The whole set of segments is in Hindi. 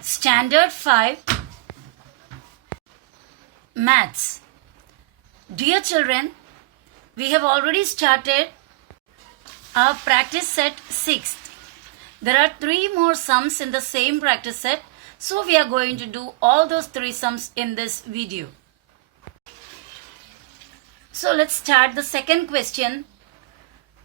Standard 5 Maths. Dear children, we have already started our practice set 6th. There are 3 more sums in the same practice set, so we are going to do all those 3 sums in this video. So let's start the second question,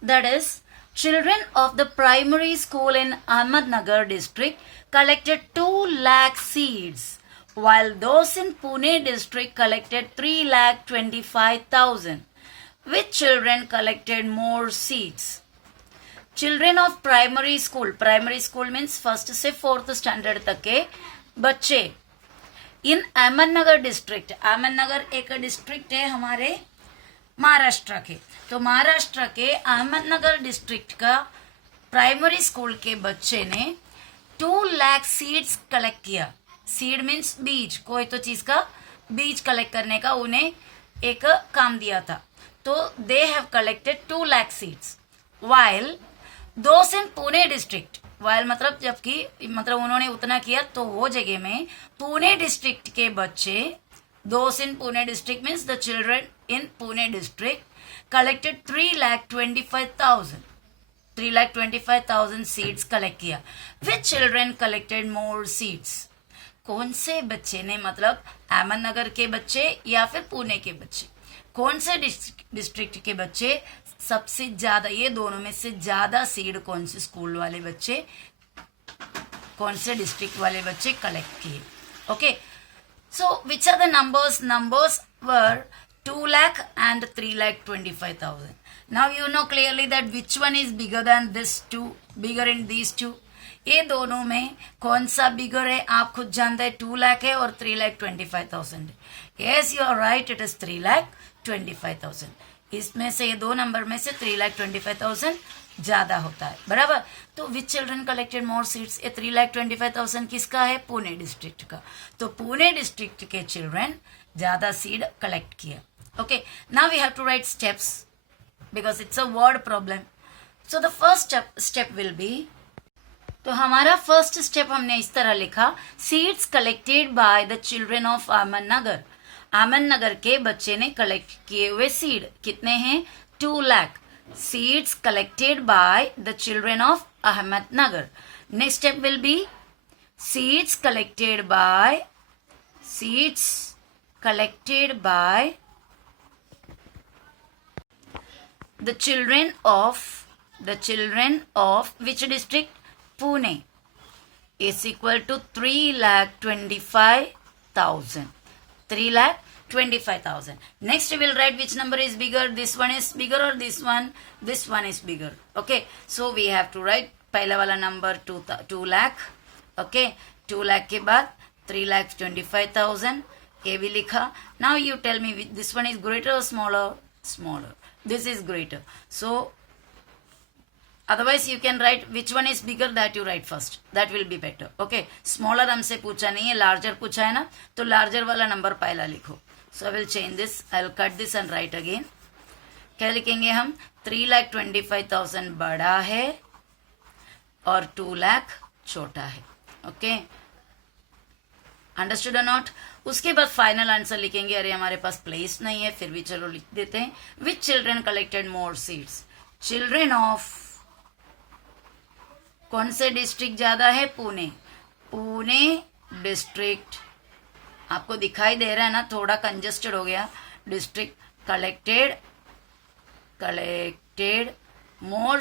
that is, children of the primary school in Ahmednagar district collected 2 lakh seeds, while those in Pune district collected 3,25,000. Which children collected more seeds? Children of primary school means first से 4th standard तक के बच्चे इन अहमदनगर डिस्ट्रिक्ट, अहमदनगर एक डिस्ट्रिक्ट है हमारे महाराष्ट्र के, तो महाराष्ट्र के अहमदनगर डिस्ट्रिक्ट का प्राइमरी स्कूल के बच्चे ने 2 लाख सीड्स कलेक्ट किया. सीड मीन्स बीज, कोई तो चीज का बीज कलेक्ट करने का उन्हें एक काम दिया था, तो they have collected 2 lakh seeds. While those in Pune district, while मतलब जबकि मतलब उन्होंने उतना किया, तो वो जगह में पुणे डिस्ट्रिक्ट के बच्चे, those in Pune district means the children in Pune district collected 3,25,000. 3,25,000 seeds collect किया. Which children collected more seeds? कौन से बच्चे ने, मतलब अहमदनगर के बच्चे या फिर पुणे के बच्चे, कौन से डिस्ट्रिक्ट के बच्चे सबसे ज्यादा, ये दोनों में से ज्यादा सीड कौन से स्कूल वाले बच्चे, कौन से डिस्ट्रिक्ट वाले बच्चे कलेक्ट किए? Okay, so which are the numbers? Numbers were 2 lakh and 3,25,000. Now you know clearly that which one is bigger than this two, bigger in these two. ये दोनों में कौन सा बिगर है आप खुद जानते हैं, 2 लाख है और 3,25,000 है. Yes, you are right, it is 3,25,000. इसमें से ये दो नंबर में से 3,25,000 ज्यादा होता है, बराबर. तो विच चिल्ड्रन कलेक्टेड मोर सीड्स, ये 3,25,000 किसका है? पुणे डिस्ट्रिक्ट का. तो पुणे डिस्ट्रिक्ट के चिल्ड्रन ज्यादा सीड कलेक्ट किया. Okay, now we have to write steps because it's a word problem. So the first step will be, तो हमारा फर्स्ट स्टेप हमने इस तरह लिखा, seeds collected by the children of Ahmednagar. Ahmednagar के बच्चे ने कलेक्ट किए हुए सीड कितने हैं? 2 lakh. Seeds collected by the children of Ahmednagar. Next step will be seeds collected by the children of which district? Pune is equal to 3,25,000. 3,25,000. Next we will write which number is bigger. This one is bigger or this one? This one is bigger. Okay, so we have to write पहला वाला number 2 lakh. Okay, 2 lakh के बाद 3,25,000 ये भी लिखा. Now you tell me this one is greater or smaller? Smaller. This is greater. So otherwise you can write which one is bigger, that you write first. That will be better. Okay. Smaller हमसे पूछा नहीं है, larger पूछा है ना, तो larger वाला number पहला लिखो. So I will change this. I will cut this and write again. क्या लिखेंगे हम? 3,25,000 बड़ा है और 2 लाख छोटा है. Okay. अंडरस्टूड और नॉट? उसके बाद फाइनल आंसर लिखेंगे. अरे हमारे पास प्लेस नहीं है, फिर भी चलो लिख देते हैं. विच children collected more seeds? Children of कौन से डिस्ट्रिक्ट ज्यादा है? पुणे. पुणे डिस्ट्रिक्ट आपको दिखाई दे रहा है ना, थोड़ा कंजेस्टेड हो गया. District collected more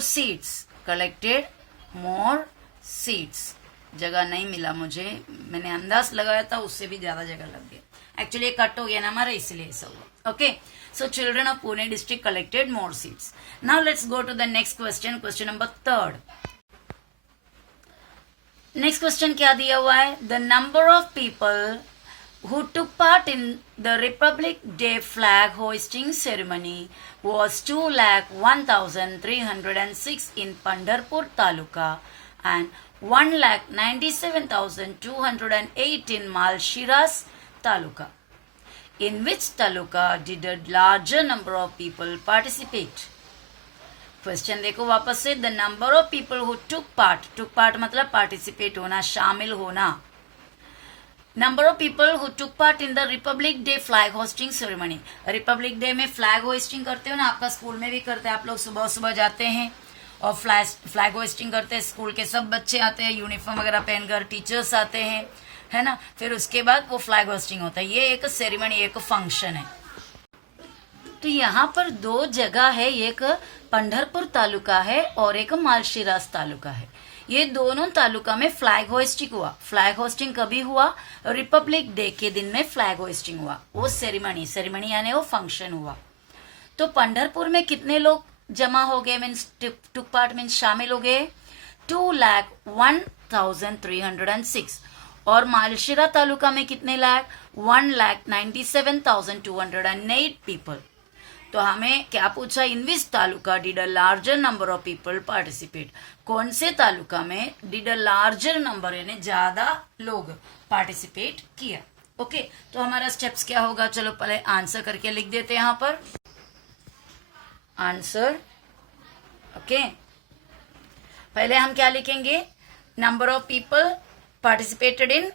seeds. जगह नहीं मिला मुझे, मैंने अंदाज लगाया था, उससे भी ज्यादा जगह लग गया. एक्चुअली कट हो गया ना हमारा, इसलिए ऐसा हुआ. Okay, so children of Pune district collected more seeds. Now let's go to the next question, question number 3. Next question क्या दिया हुआ है? The number of people who took part in the Republic Day flag hoisting ceremony was 2,01,306 in Pandharpur Taluka and 1,97,208 in Malshiras Taluka. In which taluka did a larger number of people participate? Question देखो वापस से. The number of people who took part मतलब पार्टिसिपेट होना, शामिल होना. Number of people who took part in the Republic day flag hosting ceremony. Republic day में फ्लैग होस्टिंग करते हो ना, आपका स्कूल में भी करते हैं, आप लोग सुबह सुबह जाते हैं और फ्लैग होस्टिंग करते हैं, स्कूल के सब बच्चे आते हैं यूनिफॉर्म वगैरह पहनकर, टीचर्स आते हैं, है ना, फिर उसके बाद वो फ्लैग होस्टिंग होता है। ये एक सेरेमनी, एक फंक्शन है। तो यहाँ पर दो जगह है, एक पंढरपुर तालुका है और एक मालशिरास तालुका है। ये दोनों तालुका में फ्लैग होस्टिंग हुआ। फ्लैग होस्टिंग कभी हुआ? रिपब्लिक डे के दिन में फ्लैग होस्टिंग हुआ। वो सेरेमनी यानी वो फंक्शन हुआ। तो पंढरपुर में कितने लोग जमा हो गए, मीन्स टुक पार्ट मीन्स शामिल हो गए? 2,01,306। और मालशिरा तालुका में कितने लाख? 1,97,208 पीपल। तो हमें क्या पूछा? In which taluka did a larger number of people participate? कौन से तालुका में डिड अ लार्जर नंबर यानी ज्यादा लोग पार्टिसिपेट किया? ओके, तो हमारा स्टेप्स क्या होगा? चलो पहले आंसर करके लिख देते हैं यहाँ पर आंसर। ओके, पहले हम क्या लिखेंगे? Number of people participated in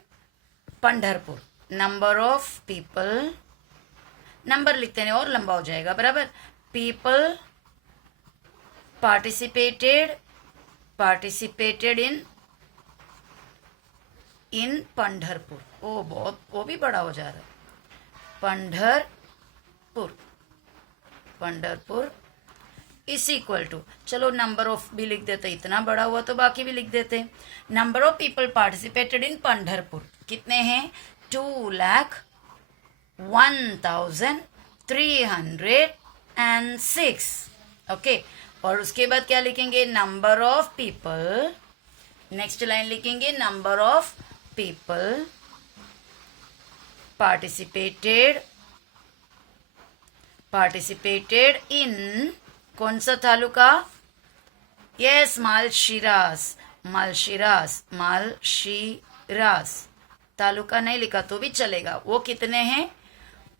Pandharpur. Number of people, number लिखते हैं और लंबा हो जाएगा, बराबर। People participated in Pandharpur. ओ बहुत, वो भी बड़ा हो जा रहा है। पंढरपुर इज इक्वल टू, चलो नंबर ऑफ भी लिख देते, इतना बड़ा हुआ तो बाकी भी लिख देते। Number of people participated in Pandharpur कितने हैं? 2,01,306। ओके, और उसके बाद क्या लिखेंगे? Number of people, next line लिखेंगे number of people participated in कौन सा तालुका? यस, मालशिरास तालुका नहीं लिखा तो भी चलेगा। वो कितने हैं?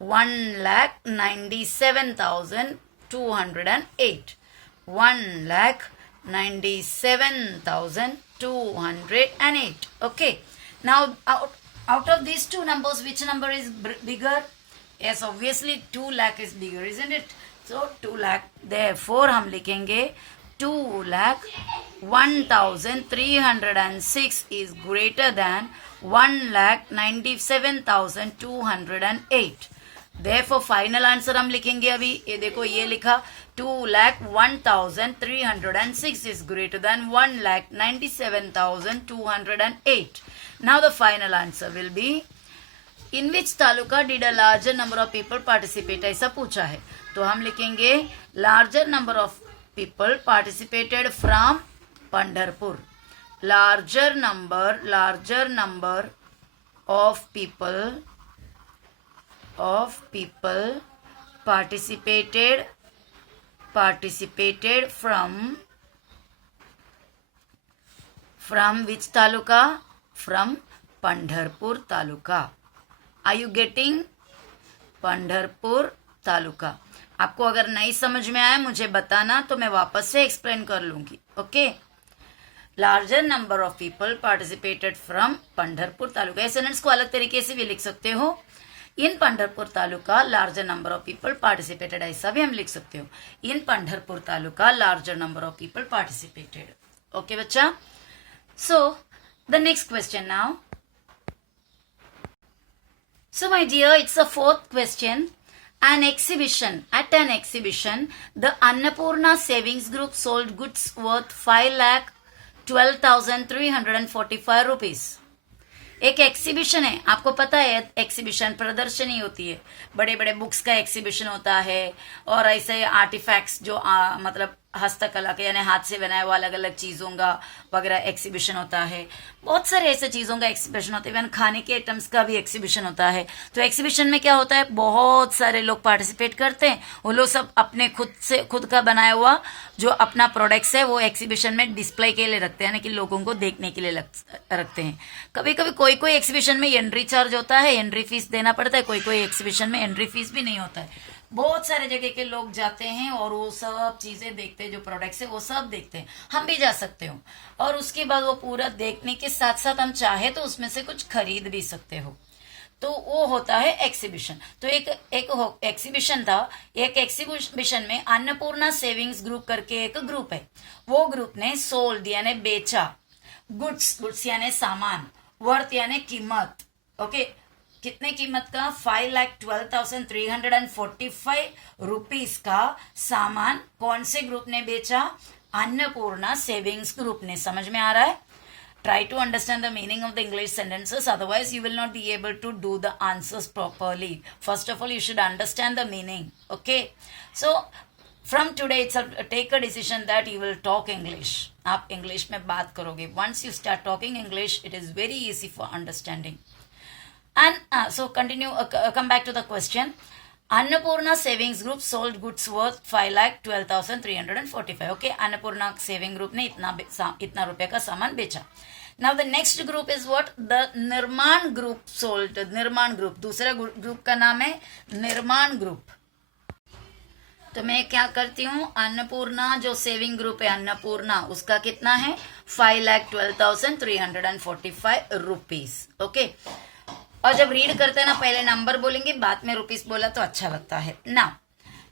1,97,208। 1,97,208. Okay, now out of these two numbers, which number is bigger? Yes, obviously 2 lakh is bigger, isn't it? So 2 lakh, therefore हम लिखेंगे 2,01,306 is greater than 1,97,208. Therefore final answer हम लिखेंगे अभी। ये देखो, ये लिखा 2,01,306 is greater than 1,97,208. Now the final answer will be, in which taluka did a larger number of people participate? ऐसा पूछा है तो हम लिखेंगे larger number of people participated from Pandharpur. larger number of people participated from which taluka? From Pandharpur taluka. Are you getting? Pandharpur taluka. आपको अगर नहीं समझ में आया मुझे बताना तो मैं वापस से एक्सप्लेन कर लूंगी। Okay, larger number of people participated from Pandharpur taluka. ऐसे सेंटेंस को अलग तरीके से भी लिख सकते हो। In Pandharpur taluka larger number of people participated, ऐसा भी हम लिख सकते हो। In Pandharpur taluka larger number of people participated. Okay बच्चा, so the next question now. So my dear, it's the fourth question. At an exhibition, the Annapurna Savings Group sold goods worth 5,12,345 rupees. एक एक्सिबिशन है, आपको पता है एक्सिबिशन प्रदर्शनी होती है, बड़े बड़े बुक्स का एक्सिबिशन होता है और ऐसे आर्टिफैक्ट्स जो मतलब हस्तकला के यानी हाथ से बनाया हुआ अलग अलग चीजों का वगैरह एक्सिबिशन होता है। बहुत सारे ऐसे चीजों का एक्सिबिशन होता है, इवन खाने के आइटम्स का भी एक्सिबिशन होता है। तो एक्सिबिशन में क्या होता है, बहुत सारे लोग पार्टिसिपेट करते हैं। वो लोग सब अपने खुद का बनाया हुआ जो अपना प्रोडक्ट्स है वो एक्सिबिशन में डिस्प्ले के लिए रखते हैं, यानी कि लोगों को देखने के लिए रखते हैं। कभी कभी कोई एक्सिबिशन में एंट्री चार्ज होता है, एंट्री फीस देना पड़ता है। कोई एक्सिबिशन में एंट्री फीस भी नहीं होता है। बहुत सारे जगह के लोग जाते हैं और वो सब चीजें देखते हैं, जो प्रोडक्ट्स है वो सब देखते हैं। हम भी जा सकते हो और उसके बाद वो पूरा देखने के साथ साथ हम चाहे तो उसमें से कुछ खरीद भी सकते हो। तो वो होता है एग्जीबिशन। तो एक एग्जीबिशन था, एक एग्जीबिशन में अन्नपूर्णा सेविंग्स ग्रुप करके एक ग्रुप है, वो ग्रुप ने सोल्ड यानी बेचा, गुड्स यानी सामान, वर्थ यानी कीमत, ओके, कितने कीमत का, 5,12,345 रुपीज का सामान कौन से ग्रुप ने बेचा, अन्नपूर्णा सेविंग्स ग्रुप ने। समझ में आ रहा है? Try to understand the meaning of the English sentences, otherwise you will not be able to do the answers properly. First of all, you should understand the meaning. Okay? So, from today itself, take a decision that you will talk English. आप English में बात करोगे. Once you start talking English, it is very easy for understanding. And so continue, come back to the question. Annapurna Savings Group sold goods worth 5,12,345. Okay, Annapurna Saving Group ने इतना रुपए का सामान बेचा. Now the next group is what? The Nirman Group sold. Nirman Group, दूसरा ग्रुप का नाम है निर्माण ग्रुप। तो मैं क्या करती हूँ, अन्नपूर्णा जो सेविंग ग्रुप है अन्नपूर्णा, उसका कितना है, 5,12,345 रुपीज। ओके, और जब रीड करते हैं ना, पहले नंबर बोलेंगे, बाद में रुपीस बोला तो अच्छा लगता है ना।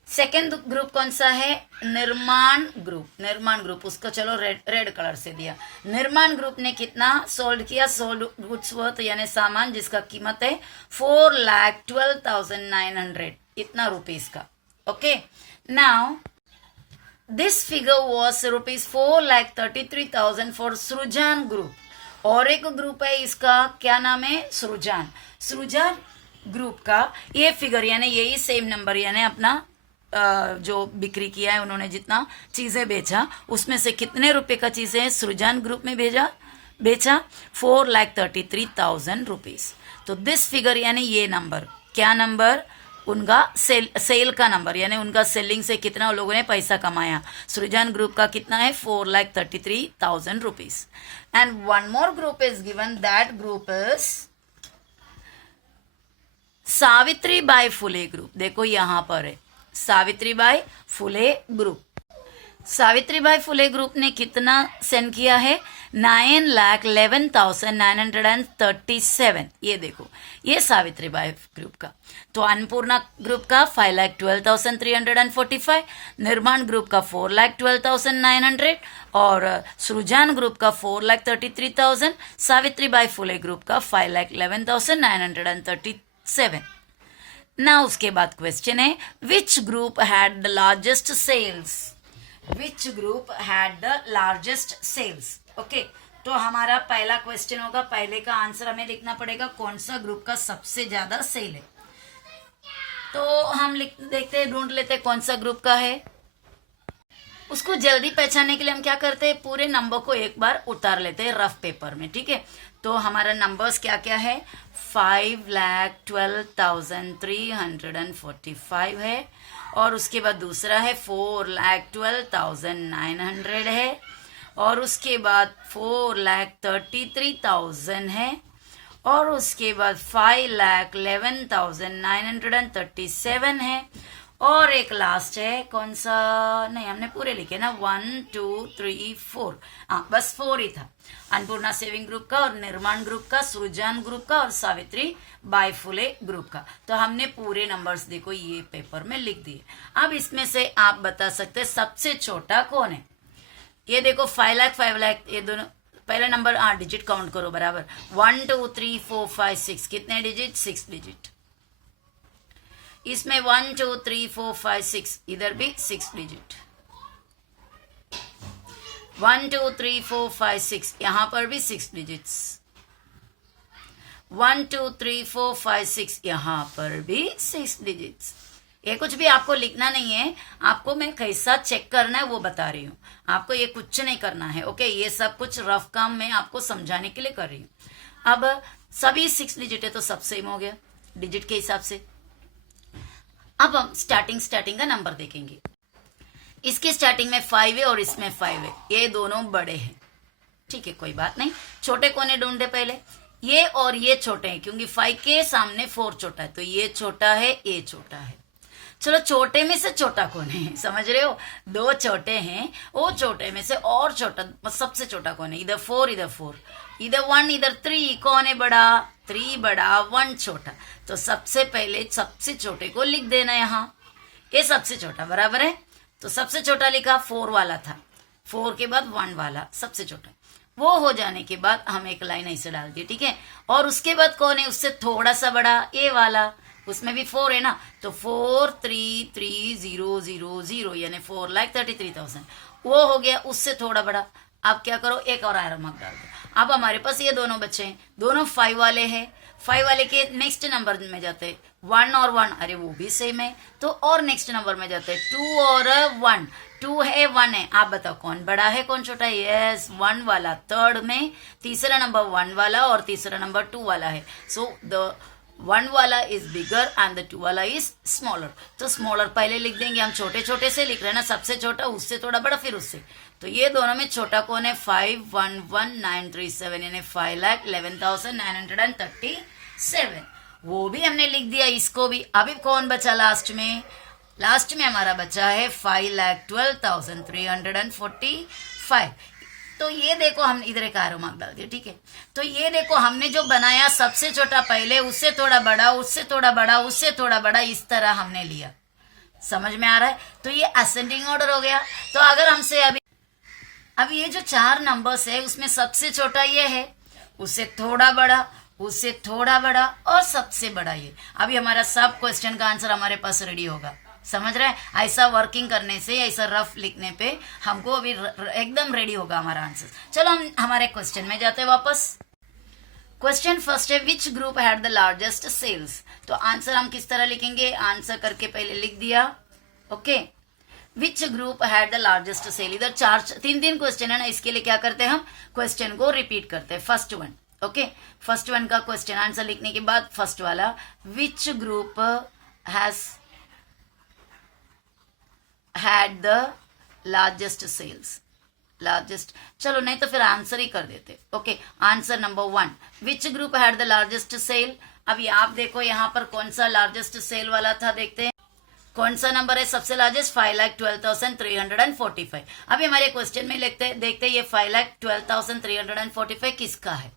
सेकेंड ग्रुप कौन सा है, निर्माण ग्रुप। निर्माण ग्रुप, उसको चलो रेड कलर से दिया। निर्माण ग्रुप ने कितना सोल्ड किया, सोल्ड गुड्स वर्थ यानी सामान जिसका कीमत है 4,12,900, इतना रुपीस का। Okay, now this figure was rupees 4,33,000 for सृजन ग्रुप। और एक ग्रुप है इसका, क्या नाम है, सृजन। सृजन ग्रुप का ये फिगर यानी यही सेम नंबर यानी अपना जो बिक्री किया है उन्होंने, जितना चीजें बेचा उसमें से कितने रुपए का चीजें सृजन ग्रुप में बेचा 4,33,000 रुपीज। तो दिस फिगर यानी ये नंबर, क्या नंबर, उनका सेल का नंबर यानी उनका सेलिंग से कितना लोगों ने पैसा कमाया। सृजन ग्रुप का कितना है, 4,33,000 rupees. And one more group is given, that group is Savitribai Phule group. देखो यहां पर है सावित्रीबाई फुले ग्रुप। सावित्रीबाई फुले ग्रुप ने कितना सेंड किया है, 9,11,937। ये देखो, ये सावित्रीबाई ग्रुप का। तो अन्नपूर्णा ग्रुप का 5,12,345, निर्माण ग्रुप का 4,12,900 और सृजन ग्रुप का 4,33,000, सावित्रीबाई फुले ग्रुप का 5,11,937। ना उसके बाद क्वेश्चन है, which group had the largest sales. Which group had the largest sales. Okay, तो हमारा पहला क्वेश्चन होगा, पहले का आंसर हमें लिखना पड़ेगा कौन सा ग्रुप का सबसे ज्यादा सेल है। तो हम देखते हैं, ढूंढ लेते हैं कौन सा ग्रुप का है। उसको जल्दी पहचानने के लिए हम क्या करते हैं, पूरे नंबर को एक बार उतार लेते हैं रफ पेपर में, ठीक है। तो हमारा नंबर्स क्या क्या है, 5,12,345 है, और उसके बाद दूसरा है 4,12,900 है, और उसके बाद 4,33,000 है, और उसके बाद 5,11,937 है, और एक लास्ट है कौन सा, नहीं हमने पूरे लिखे ना, 1 2 3 4, हाँ बस 4 ही था। अन्नपूर्णा सेविंग ग्रुप का और निर्माण ग्रुप का, सृजन ग्रुप का और सावित्री बाई फुले ग्रुप का। तो हमने पूरे नंबर्स देखो ये पेपर में लिख दिए। अब इसमें से आप बता सकते हैं सबसे छोटा कौन है। ये देखो 5 लाख 5 लाख, ये दोनों पहले नंबर, डिजिट काउंट करो बराबर, 1 2 3 4 5 6, कितने डिजिट, 6 डिजिट। इसमें 1 2 3 4 5 6, इधर भी 6 डिजिट, 1 2 3 4 5 6, यहां पर भी 6 डिजिट्स, 1 2 3 4 5 6, यहां पर भी 6 डिजिट्स। ये कुछ भी आपको लिखना नहीं है, आपको मैं कैसा चेक करना है वो बता रही हूँ, आपको ये कुछ नहीं करना है। ओके, ये सब कुछ रफ काम मैं आपको समझाने के लिए कर रही हूँ। अब सभी 6 डिजिट है तो सब सेम हो गया डिजिट के हिसाब से। अब हम स्टार्टिंग का नंबर देखेंगे। इसके स्टार्टिंग में 5 है और इसमें 5 है, ये दोनों बड़े हैं, ठीक है, कोई बात नहीं। छोटे कोने ढूंढे पहले, ये और ये छोटे हैं क्योंकि 5 के सामने 4 छोटा है, तो ये छोटा है, ये छोटा है। चलो छोटे में से छोटा कौन है, समझ रहे हो, 2 छोटे हैं, वो छोटे में से और छोटा सबसे छोटा कौन है, इधर 4 इधर 4, इधर 1 इधर 3, कौन है बड़ा? 3 बड़ा 1 छोटा। तो सबसे पहले सबसे छोटे को लिख देना यहाँ, ये सबसे छोटा बराबर है। तो सबसे छोटा लिखा 4 वाला था, 4 के बाद 1 वाला सबसे छोटा। वो हो जाने के बाद हम एक लाइन ऐसे डाल दिए, ठीक है। और उसके बाद कौन है उससे थोड़ा सा बड़ा? ए वाला, उसमें भी 4 है ना, तो 433,000 यानी 4,33,000 वो हो गया। उससे थोड़ा बड़ा आप क्या करो, एक और एरो मार्क डाल दो। अब हमारे पास ये दोनों बच्चे हैं, दोनों 5 वाले हैं। 5 वाले के नेक्स्ट नंबर में जाते हैं 1 और 1, अरे वो भी सेम है, तो और नेक्स्ट नंबर में जाते हैं 2 और 1, 2 है 1 है। आप बताओ कौन बड़ा है कौन छोटा है? यस 1 वाला। थर्ड में तीसरा नंबर 1 वाला और तीसरा नंबर 2 वाला है। सो द 1 वाला इज बिगर एंड द 2 वाला इज स्मॉलर। तो स्मॉलर पहले लिख देंगे, हम छोटे छोटे से लिख रहे हैं ना, सबसे छोटा उससे थोड़ा बड़ा फिर उससे। तो ये दोनों में छोटा कौन है? 511,937 यानी 5,11,937। वो भी हमने लिख दिया, इसको भी। अभी कौन बचा लास्ट में? लास्ट में हमारा बचा है 5,12,345। तो ये देखो हम इधर एक एरो मार्क डाल दिया, ठीक है। तो ये देखो हमने जो बनाया सबसे छोटा पहले, उससे थोड़ा बड़ा, उससे थोड़ा बड़ा, उससे थोड़ा बड़ा, इस तरह हमने लिया। समझ में आ रहा है? तो ये असेंडिंग ऑर्डर हो गया। तो अगर हमसे अभी ये जो 4 नंबर्स है उसमें सबसे छोटा ये है, उससे थोड़ा बड़ा, उससे थोड़ा बड़ा और सबसे बड़ा ये। अभी हमारा सब क्वेश्चन का आंसर हमारे पास रेडी होगा। समझ रहे हैं? ऐसा वर्किंग करने से, ऐसा रफ लिखने पे हमको अभी एकदम रेडी होगा हमारा आंसर। चलो हम हमारे क्वेश्चन में जाते हैं वापस। क्वेश्चन फर्स्ट है which group had the largest sales. तो आंसर हम किस तरह लिखेंगे? आंसर करके पहले लिख दिया, okay. Which group had the largest sale. इधर 3 क्वेश्चन है ना, इसके लिए क्या करते हैं हम? क्वेश्चन को रिपीट करते हैं। First one, okay. First one का क्वेश्चन आंसर लिखने के बाद फर्स्ट वाला which group has had the largest sales, largest। चलो नहीं तो फिर आंसर ही कर देते, okay. Answer number 1 which group had the largest sale. अभी आप देखो यहाँ पर कौन सा लार्जेस्ट सेल वाला था, देखते हैं कौन सा नंबर है सबसे लार्जेस्ट? 5,12,345। अभी हमारे क्वेश्चन में देखते ये 5,12,345 किसका है?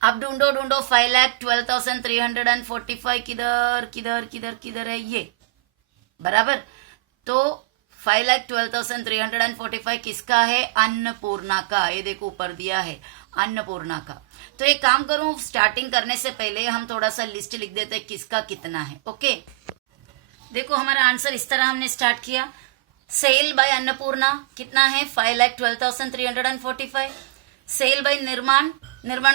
अब ढूंढो 5,12,345 किधर किधर किधर किधर है ये, बराबर। तो 5,12,345 किसका है? अन्नपूर्णा का। ये देखो ऊपर दिया है अन्नपूर्णा का। तो एक काम करूं, स्टार्टिंग करने से पहले हम थोड़ा सा लिस्ट लिख देते हैं किसका कितना है, ओके। देखो हमारा आंसर इस तरह हमने स्टार्ट किया। सेल बाय अन्नपूर्णा कितना है? 5,12,345। सेल बाय निर्माण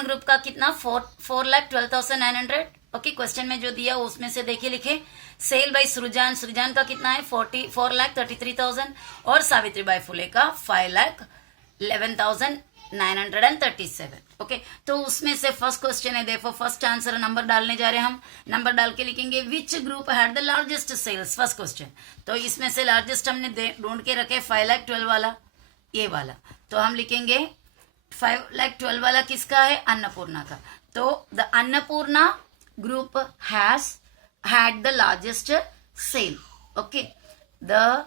ग्रुप का कितना? 4,12,900, ओके। क्वेश्चन में जो दिया उसमें से देखिए लिखे। सेल बाय सृजन का कितना है? 4,33,000 और सावित्री बाई फुले का 5,11,937, ओके। तो उसमें से फर्स्ट क्वेश्चन है, देखो फर्स्ट आंसर नंबर डालने जा रहे हैं हम। नंबर डाल के लिखेंगे which group had the largest sales, first question. तो इसमें से लार्जेस्ट हमने ढूंढ के रखे 5,12,000 वाला, ये वाला। तो हम लिखेंगे 5,12,000 वाला किसका है? अन्नपूर्णा का। तो the Annapurna group had the largest sale, okay। the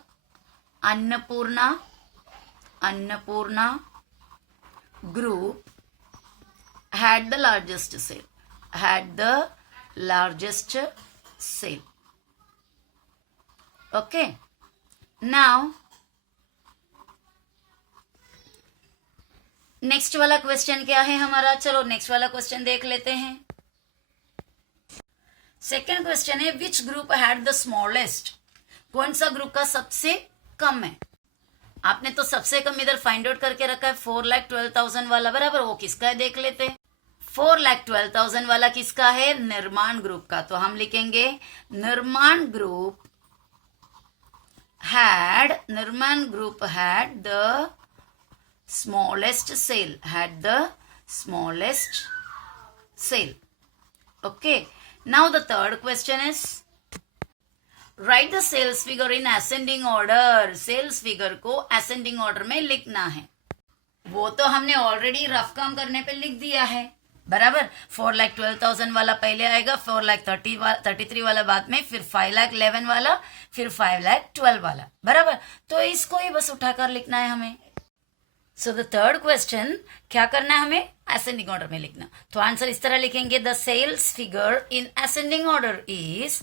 Annapurna group had the largest sale, okay। now next वाला क्वेश्चन क्या है हमारा? चलो नेक्स्ट वाला क्वेश्चन देख लेते हैं। सेकेंड क्वेश्चन है which group had the smallest. कौन सा ग्रुप का सबसे कम है? आपने तो सबसे कम इधर फाइंड आउट करके रखा है 4,12,000 वाला, बराबर। वो किसका है देख लेते हैं। 4,12,000 वाला किसका है? निर्माण ग्रुप का। तो हम लिखेंगे निर्माण group had the smallest sale, okay। now the third question is write the sales figure in ascending order। sales figure को ascending order में लिखना है। वो तो हमने ऑलरेडी रफ काम करने पे लिख दिया है, बराबर। 4,12,000 वाला पहले आएगा, 4,33 वाला बाद में, फिर 5,11,000 वाला, फिर 5,12,000 वाला, बराबर। तो इसको ही बस उठाकर लिखना है हमें। सो द थर्ड क्वेश्चन क्या करना है हमें, असेंडिंग ऑर्डर में लिखना। तो आंसर इस तरह लिखेंगे, the sales figure in ascending order is,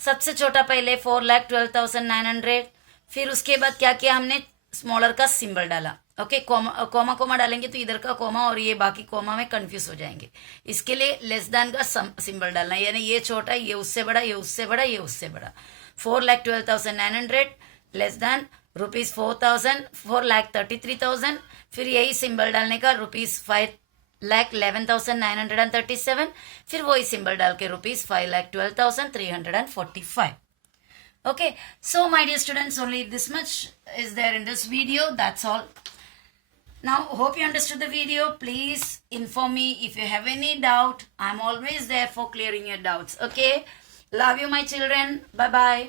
सबसे छोटा पहले 4,12,900, फिर उसके बाद क्या किया हमने, स्मॉलर का सिंबल डाला। ओके, कोमा कोमा डालेंगे तो इधर का कोमा और ये बाकी कोमा में कंफ्यूज हो जाएंगे। इसके लिए लेस देन का सिंबल डालना है, यानी ये छोटा, ये उससे बड़ा, ये उससे बड़ा, ये उससे बड़ा। 4,12,900 लेस देन ₹4,000, 4,33,000, फिर यही सिंबल डालने का ₹5,11,937, फिर वही सिंबल डाल के ₹5,12,345. Okay, so my dear students, only this much is there in this video. That's all. Now, hope you understood the video. Please inform me if you have any doubt. I'm always there for clearing your doubts. Okay, love you, my children. Bye bye.